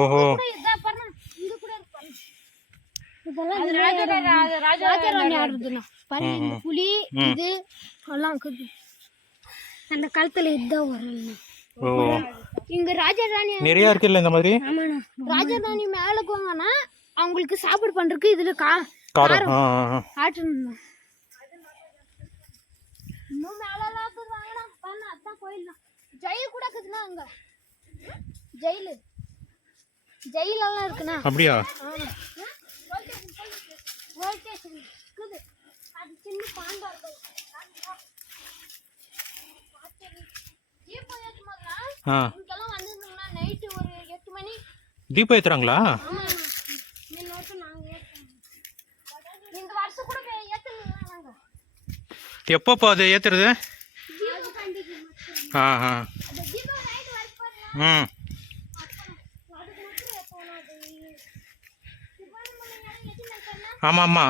ஓஹோ புலி இது எல்லாம் அந்த காலத்துல இதுதான் வரும். இங்க ராஜாராணி நிறைய இருக்குல்ல இந்த மாதிரி. ராஜாராணி மேல போங்கன்னா அவங்களுக்கு சாப்பாடு பண்றதுக்கு இதுல காரம் ஆட்டணும். இன்னும் மேலலாம் வாங்கினா பண்ண அதான் கோயில் தான். ஜெயில் கூட இருக்குதுன்னா அங்க ஜெயிலெல்லாம் இருக்குண்ணா. அப்படியா? இருக்குது. அது சின்ன பாண்டா இருக்கும். இங்கெல்லாம் வந்துருந்தோம்னா நைட்டு ஒரு 8 மணி தீபம் ஏத்துறாங்களா? இந்த வருஷம் கூட ஏத்துறாங்க. எப்போ அது ஏத்துறது? ஆமா ஆமா.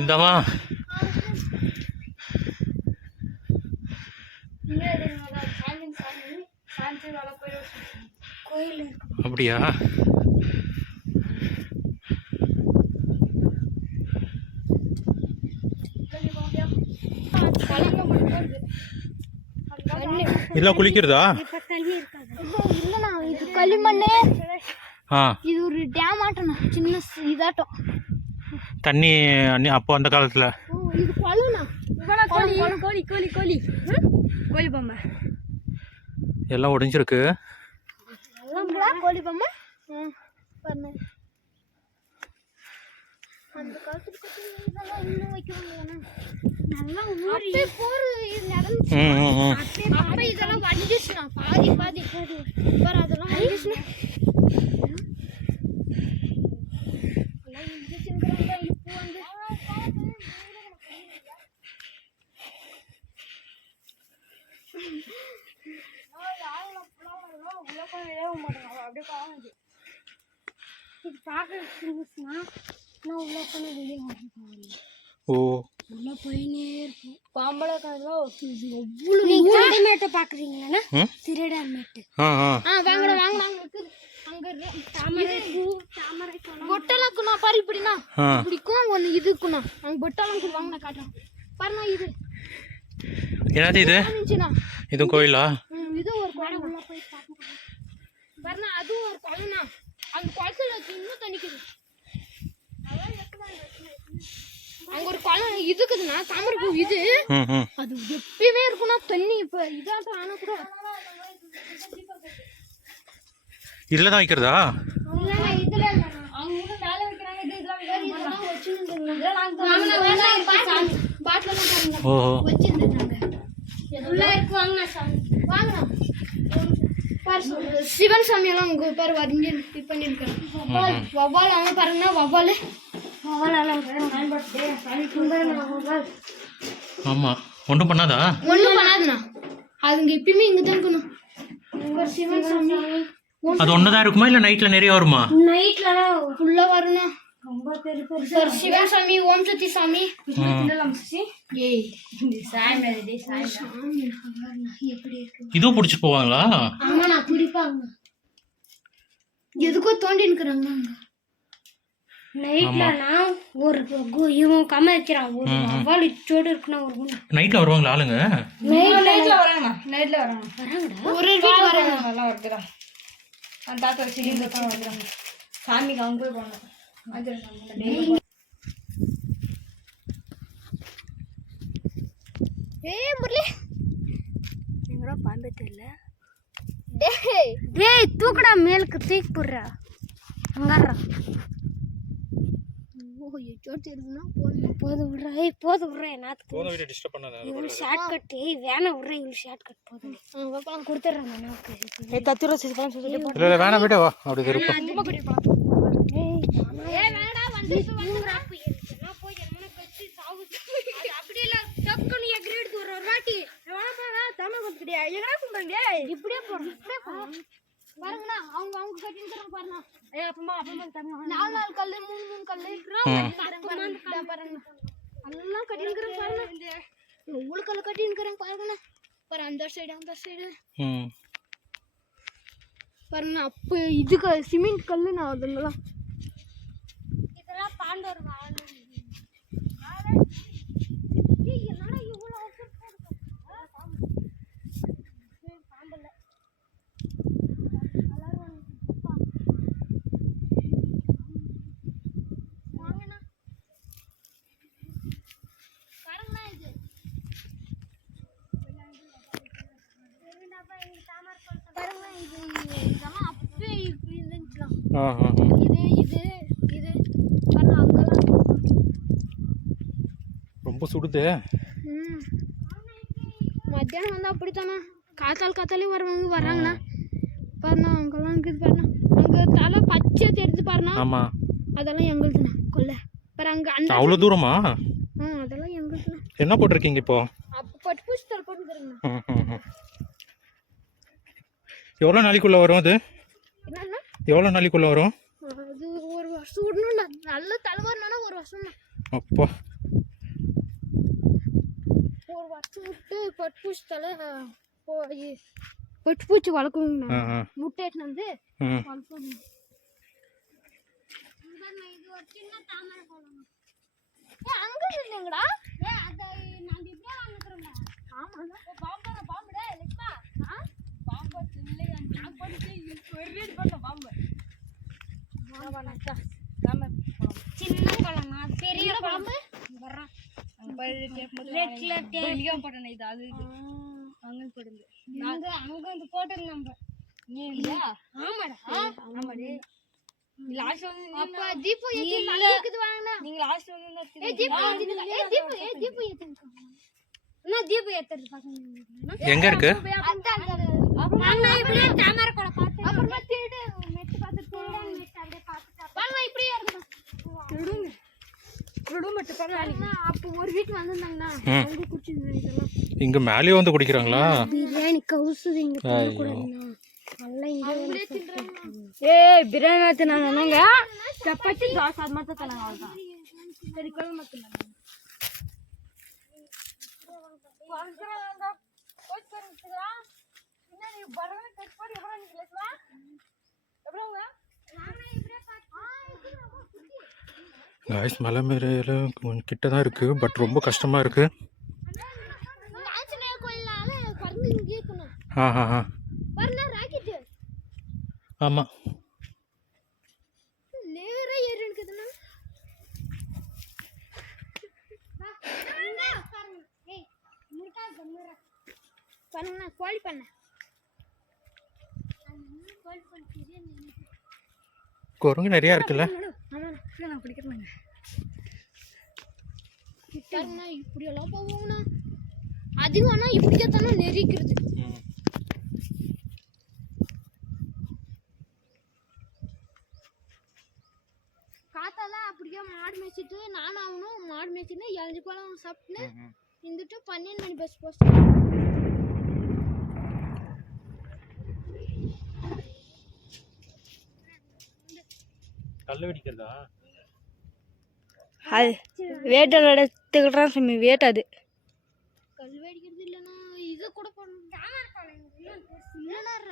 இந்தமா அப்படியா? இல்ல குளிக்கிறதா? இல்லண்ணா இது களிமண்ணு. இது ஒரு டேம் ஆட்டணும், சின்ன இதாட்டம் தண்ணி அப்போ அந்த காலத்துல. இது கொழுண்ணா. கோழி பொம்மை எல்லாம் உடைஞ்சிருக்கு. கோழி பொம்மை அந்த காலத்துல இதெல்லாம் இன்னும் வைக்கிறாங்க. நல்லா ஊறி போறது நடந்துச்சு. அப்ப இதெல்லாம் வடிஞ்சிச்சுனா பாதி பாரு அதெல்லாம் வடிஞ்சிச்சுனா எல்லாம் இன்ஜெக்ஷன்ங்கறாங்க. இப்போ வந்து அப்படியே காணுது. இது பார்க்கறதுக்குன்னா நான் உள்ள போன வெளியே வரேன். ஓ உள்ள போயினே இருக்கும். பாம்பளை காதோ எவ்வளவு திருட மேட்டை பாக்குறீங்களா? திருட மேட்டு. வாங்கடா இருக்குது. அங்க தாமரை பொட்டெல்லாம் குனா பாரு இப்படினா இப்படிக்கும் ஒன்னு இதுக்குனா அங்க பொட்டெல்லாம் கூட வாங்கனா காட்றேன் பாருங்க. இது என்னது? இது இது கோயிலா? இது ஒரு கோயில். உள்ள போய் பாருங்க பாருங்க. அது ஒரு கோயில்னா அந்த கோயில்ல இன்னும் தண்ணிக்குது. அதான் அங்க ஒரு குளம் இதுக்குதுன்னா தாமரை பூ இது. அது எப்பயுமே இருக்கும்னா தண்ணி இப்ப இதாட்டம் ஆனா கூட இதுலதான் வைக்கிறதா? இதுல அவங்க மேல வைக்கிறாங்க. இதெல்லாம் வச்சிருந்தாங்க. பாட்டில வச்சிருந்தாங்க. எல்லாம் இருக்கு. வாங்கண்ணா சிவன் சாமி எல்லாம் உங்க பேர் வரைஞ்சி இது பண்ணிருக்காங்க. வவ்வால் அவன் பாருங்கன்னா வவ்வாலு ஆமா ஒன்றும் பண்ணாதா? ஒன்றும் பண்ணாதுண்ணா. அதுங்க எப்பயுமே இங்கே தான் இருக்கணும். சிவன் சாமி அது ஒண்ணுதான் இருக்குமா இல்ல நைட்ல நிறைய வருமா? நைட்ல ஃபுல்லா வரும்ண்ணா. ரொம்ப பெரிய சிவன் சாமி, ஓம் சக்தி சாமி. இதுவும் பிடிச்சி போவாங்களா? ஆமாண்ணா பிடிப்பாங்க. எதுக்கோ தோண்டி நிற்கிறாங்க. நைட்லனா ஒரு இவன் கம்ம வைக்கிறான். ஒரு அவ்வாள் இச்சோடு இருக்குன்னா ஒரு நைட்ல வருவாங்களா ஆளுங்க? நைட்ல வராங்க. ஒரு வீட்டு வராங்க. நல்லா வருதுடா. அந்த தாத்தா சிலிண்டர் தான் வருவாங்க. சாமிக்கு அவங்க போய் போனாங்க. ஏய் முரளி எங்கடா பாம்பே தெரியல. டேய் தூக்குடா மேலுக்கு தூக்கி போடுறா. அங்கறா போதும் விடுறா. ஏய் போதும் விடுறா. நாத்துக்கு போன வீடியோ டிஸ்டர்ப் பண்ணாத. ஒரு ஷார்ட் கட். ஏய் வேணா விடுறா. இங்க ஷார்ட் கட் போதும். வப்பலாம் கொடுத்துறேன் நாக்கு. ஏய் தத்துற சிஸ்டம் சொல்லி போடு. இல்ல வேணா விடு வா. அப்படி இருப்பா. அதிகமா கூட்டி போலாம். ஏய் வேணா வந்து தூங்குறா. போய் நான் போய் என்ன கட்டி சாவுது. அது அப்படியே டக்குனு எகிரி எடுத்து ஒரு வாட்டி தமிழ் கொடுத்துக்கிட்டியா எங்கடா கும்பிடுங்க இப்படியே போறோம் பாருங்கண்ணா அவங்க கட்டிருக்காங்க பாருங்க அப்பமா தமிழ் 4 கல்லு 3 கல்லு பாருங்க எல்லாம் கட்டிருக்காங்க பாருங்க எவ்வளவு கல்லு கட்டிருக்காங்க பாருங்கண்ணா பாரு அந்த சைடு பாருங்க அப்ப இதுக்கு சிமெண்ட் கல்லு நான் அதுங்கலாம் இதெல்லாம் பாண்டவர் என்னடா இவ்வளவு பாம்பல்ல வாங்கண்ணா பாருங்கண்ணா இது பாருங்க இது இதெல்லாம் அப்பவே இப்படி இருந்துச்சுலாம் இது பாருங்க அங்கெல்லாம் ரொம்ப சுடுது. மத்தியானம் வந்து அப்படித்தானே காத்தாலே வர்றாங்கண்ணா பாருண்ணா அங்கெல்லாம் இருக்குது பாருண்ணா அங்கே தலை பச்சை தெரிஞ்சு பாருண்ணா. ஆமாம் அதெல்லாம் எங்களுதுண்ணா கொல்ல பாரு அங்கே அந்த அவ்வளோ தூரமா? அதெல்லாம் எங்களுதுண்ணா. என்ன போட்டிருக்கீங்க இப்போ? அப்போ பட்டு பூச்சி தலை போட்டுருக்குறேங்கண்ணா. எவ்வளோ நாளைக்குள்ளே வரும் அது? என்னண்ணா எவ்வளோ நாளைக்குள்ளே வரும்? அது ஒரு வருஷம் விடணும்ண்ணா. நல்ல தலைவரணும்னா ஒரு வருஷம்ண்ணா. அப்பா ஒரு வருஷம் விட்டு பட்டு பூச்சி தலை பட்டு பூச்சி வளர்க்கணுங்கண்ணா. முட்டை எடுத்துன்னு வந்து வளர்க்கணும். இது ஒரு சின்ன தாமரை போடணும். அங்கே இல்லைங்கடா அதை நாங்கள் இப்படியே வாங்கிக்கிறோம்ல. ஆமாண்ணா பாம்புடா இல்லைப்பா பாம்பு இல்லை நான் போட்டு பாம்பு சின்ன குளம்னா பெரிய குழம்பு வர்றான் போட்டு நம்ம ஆமாடா ஆமாடி லாஸ்ட் வந்து அப்ப தீபு இருக்குது வாங்கனா நீங்க லாஸ்ட் வந்து தீபு நான் தீபு ஏத்துறது பாக்கணும். எங்க இருக்கு? நான் இப்படியே தாமரை கோல பார்த்தேன். அப்புறமா தேடு மெட்டு பார்த்துட்டு மெட்டு அப்படியே பார்த்துட்டா வாங்க இப்படியே இருக்கு. குடு மெட்டு பாருங்க. அப்ப ஒரு வீட்டுக்கு வந்திருந்தாங்கண்ணா அவங்க குடிச்சிருந்தாங்க. இதெல்லாம் இங்க மேலேயே வந்து குடிக்கிறாங்களா? பிரியாணி கவுசுது இங்க கூடாதுண்ணா. நல்லா இங்க தின்றாங்க. பிரியாணி தின்னாங்க சப்பாத்தி தோசை அது மட்டும் தராங்க. அவ்வளவுதான். சரி குழம்பு மட்டும் காய்ஸ் மலை மேல கிட்ட தான் இருக்கு. பட் ரொம்ப கஷ்டமா இருக்கு. ஆமா கோழி பண்ண குரங்கு நிறைய இருக்குல்ல. இப்படி எல்லாம் போவோம்னா அதிகம்னா இப்படியே தானே நெரிக்கிறது. காத்தாலாம் அப்படியே மாடு மேய்ச்சிட்டு நானும் ஆகணும். மாடு மேய்ச்சின்னு 7 பழம் சாப்பிட்டுன்னு இருந்துட்டு 12 மணி பஸ் போஸ்ட் கல்ல வெடிக்கிறதா? அது வேட்டோட எடுத்துக்கிட்டான் சாமி. வேட் அது கல் வெடிக்கிறது இல்லைன்னா இது கூட பண்ணணும்.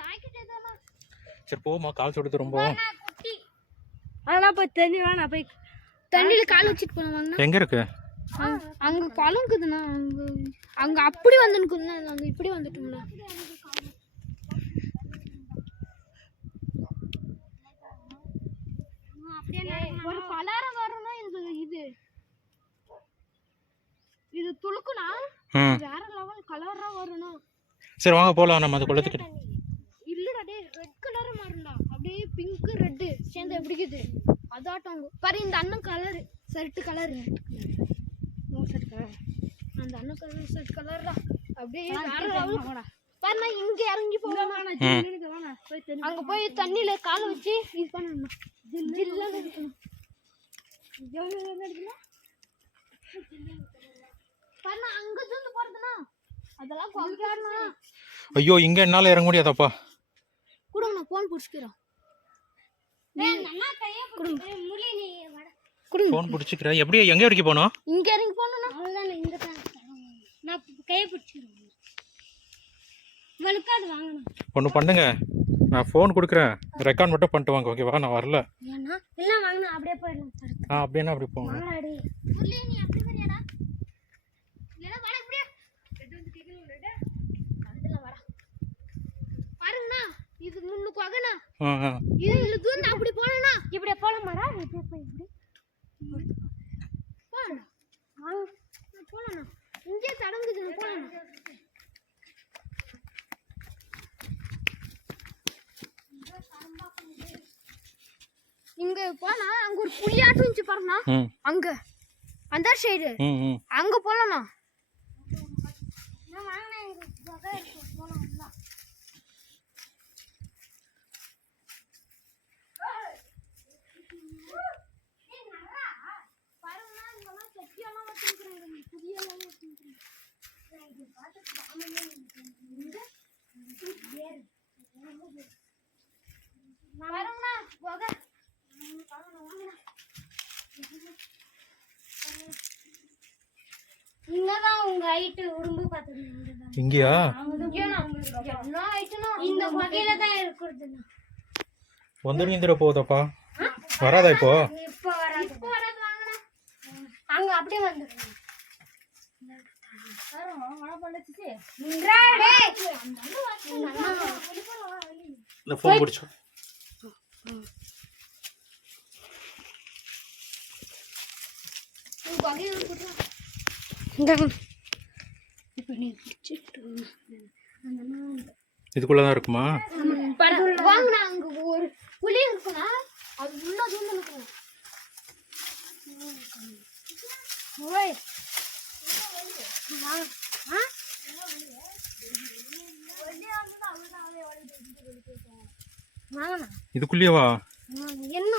ராக்கெட் எதனா சரி போமா. கால் சுடுது ரொம்ப. குட்டி ஆனால் போய் தண்ணி வேணா போய் தண்ணியில கால் வச்சுட்டு போனாங்க. எங்க இருக்கு? அங்க குளம் இருக்குதுண்ணா. அங்க அப்படி வந்துருக்குதுண்ணா. நாங்க இப்படி வந்துட்டோம்ல. ஒரு பலாரம் வரணும். இது துளுக்குனா வேற லெவல் கலரா வரணும். சரி வாங்க போலாம் நம்ம அந்த குளத்துக்கு. இல்லடா டேய் ரெட் கலர் மாறும்டா. அப்படியே பிங்க் ரெட் சேர்ந்து எப்படி இருக்குது அதாட்டாங்க பாரு. இந்த அண்ணன் கலர் ஷர்ட் கலர் அந்த அண்ணன் கலர் ஷர்ட் கலர்டா. அப்படியே வேற லெவல் பாருண்ணா. இங்க இறங்கி போகணும். அங்க போய் தண்ணியில காலை வச்சு இது பண்ணணும். ஜில்லுன்னு இருக்கணும். பண்ண அங்க தூந்து போறதுனா அதெல்லாம் கொல்காரணும். ஐயோ இங்கே என்னால் இறங்க முடியாதாப்பா. குடுங்க நான் ஃபோன் புடிச்சுக்கிறேன். நல்லா கையை குடுங்க முடி நீ வட குடுங்க ஃபோன் பிடிச்சிக்கிறேன். எப்படி எங்கே வரைக்கும் போகணும்? இங்க இறங்கி போணும்னா அவ்வளவுதான். இந்த நான் கையை பிடிச்சிக்கிறேன். வலுக்காது வாங்கணும். ஒன்று பண்ணுங்க, நான் ஃபோன் கொடுக்குறேன், ரெக்கார்ட் மட்டும் பண்ணிட்டு வாங்க. ஓகேவா? நான் வரல. ஏன்னா எல்லாம் வாங்கணும் அப்படியே போயிடலாம். அப்படின்னா அப்படி போங்க. வாங்கடி முள்ளி நீ அப்படி வரியாடா இல்லனா வட அப்படியே ரெண்டு வந்து கேக்குறீங்க அதுல வட பாருங்கண்ணா. இது முன்னுக்கு வகனா இது தூந்து அப்படி போறேனா இப்படி போலாமாடா? இப்படி போய் இப்படி போலாம். போலாம் இங்கே தடங்குது போலாம். இங்க போனா அங்க ஒரு புளியாட்டம் இருந்துச்சு பாருண்ணா. அங்க அந்த சைடு அங்க போலாம்ண்ணா. நான் வாங்கினேன் இங்க வகை இருக்கு போலாம்ல. பாருங்கண்ணா இங்கெல்லாம் செட்டியெல்லாம் வச்சிருக்காங்க. புதியெல்லாம் வச்சிருக்காங்க. இது பார்த்து சாமியே இங்க ஏறு பாருங்கண்ணா வகை இங்கதான் உங்க ஹைட் உடம்பு பாத்துக்கணும். இங்கயா? இந்த வகையில தான் இருக்குது. வந்து நீந்திர போகுதாப்பா? வராதா இப்போ? இப்ப வராது வாங்கண்ணா. அங்க அப்படியே வந்துருங்க. இந்த ஃபோன் பிடிச்சோ. இதுக்குள்ளதான் இருக்குமா? வாங்கண்ணா அங்க ஒரு புளி இருக்குண்ணா. அது உள்ள தூண்டு இருக்கும். இதுக்குள்ளேயேவா? என்ன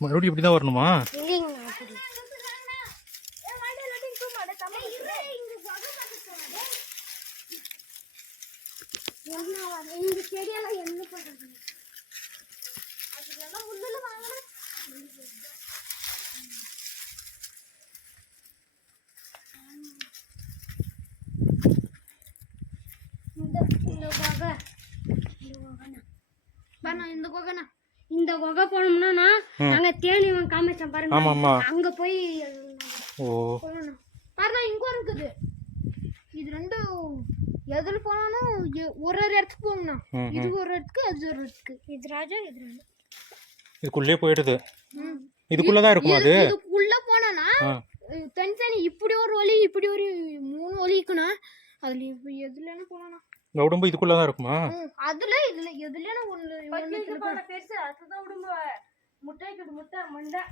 மறுபடியும் இப்படிதான் வரணுமா? இந்த செடியெல்லாம் என்ன பண்றது? அதுலாம் முள்ளுல வாங்கணும். இந்த வகை போனோம்னா நாங்க தேனி காமிச்சோம் பாருங்க. அங்க போய் பாருங்க இங்க இருக்குது. இது ரெண்டும் எதுல போனாலும் ஒரு ஒரு இடத்துக்கு போங்கண்ணா. இது ஒரு இடத்துக்கு அது ஒரு இடத்துக்கு. இது ராஜா இது ராஜா இதுக்குள்ளே போயிடுது. இதுக்குள்ளதான் இருக்கும். அது இதுக்குள்ள போனா தனித்தனி இப்படி ஒரு ஒலி இப்படி ஒரு 3 ஒலி இருக்குண்ணா. அதுல எதுல போனா இந்த உடம்பு இதுக்குள்ளதான் இருக்குமா? அதுல இதுல எதுல ஒண்ணு பெருசு அதுதான் உடம்பு. முட்டைக்கு முட்டை மண்டை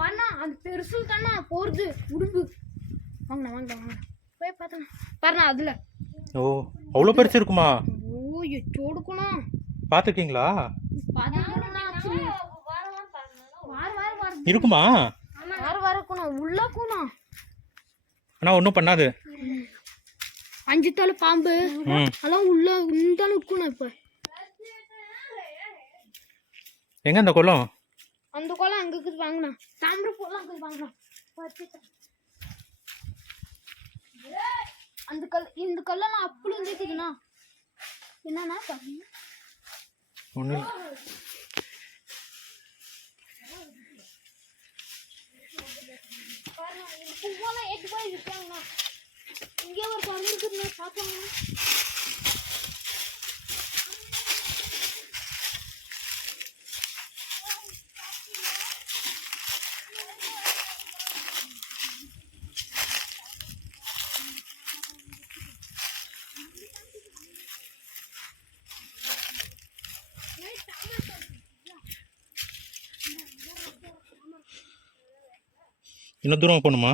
பண்ணா அந்த பெருசு தானா போறது உடும்பு. வாங்கண்ணா வாங்க போய் பார்த்தேன் பாருண்ணா அதுல. ஓ அவ்வளோ பெருசு இருக்குமா? ஓ எச்சோடுக்கணும். பார்த்துருக்கீங்களா? இருக்குமா? இருக்கணும் உள்ள இருக்கணும். ஆனால் ஒன்றும் பண்ணாது. 5 தலை பாம்பு அதெல்லாம் உள்ள இருந்தாலும் இருக்கணும். இப்போ எங்க அந்த குளம்? அந்த குளம் அங்க இருக்குது. வாங்கண்ணா தாமிர போலாம் அங்க வாங்கண்ணா. அந்த கல் இந்த கல்லெல்லாம் அப்படி இருக்குதுண்ணா. என்னன்னா ஒன்று பூவெல்லாம் ஏற்றி போய் விற்றாங்கண்ணா. இங்கே ஒரு பங்கு இருக்குதுண்ணா பார்ப்பாங்கண்ணா. இன்னும் தூரம் போகணுமா?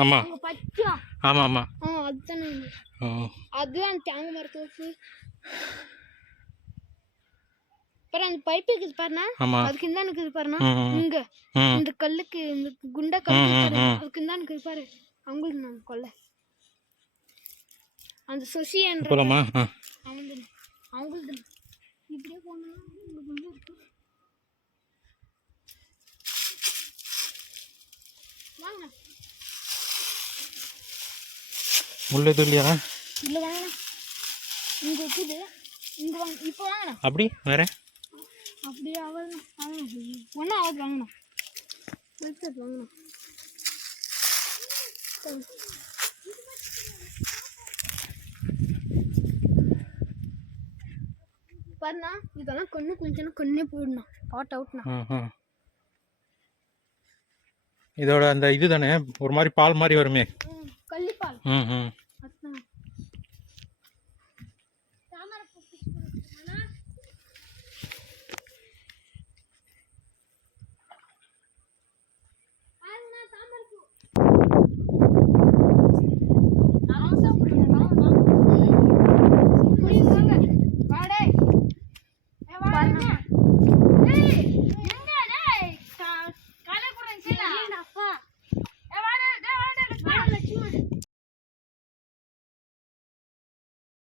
ஆமாம் ஆமாம் ஆமாம் அதுதான் தேங்க மரத்தோப்பு. பாரு அந்த பைப் இருக்குது பாருண்ணா, ஆமாம். அதுக்கு இந்தான இருக்குது பாருண்ணா, ம் இங்க ம் இந்த கல்லுக்கு இந்த குண்டா கல்லு பாரு, அதுக்கு இந்தான இருக்குது பாரு, அவங்களுக்கு நான் கொல்லை அந்த சொசியன்ற போகலாமா? ஆ அவங்களுக்கு இப்படியே போனோம்னா உங்களுக்கு வந்து இருக்கு. வாங்க முள் எதுவும் இல்லையா? இல்லை வாங்க, இங்கே இருக்குது, இங்கே வாங்க, இப்போ வாங்கண்ணா. அப்படி வேற அப்படியே ஆகணும், ஒன்றும் ஆகுது, வாங்கண்ணா, வாங்கண்ணா. பாருண்ணா, இதெல்லாம் கண்ணு குளிச்சோன்னா கண்ணே போயிடணும், பாட் அவுட்ண்ணா. இதோட அந்த இது தானே ஒரு மாதிரி பால் மாதிரி வருமே. கள்ளிப்பால். ம் ம்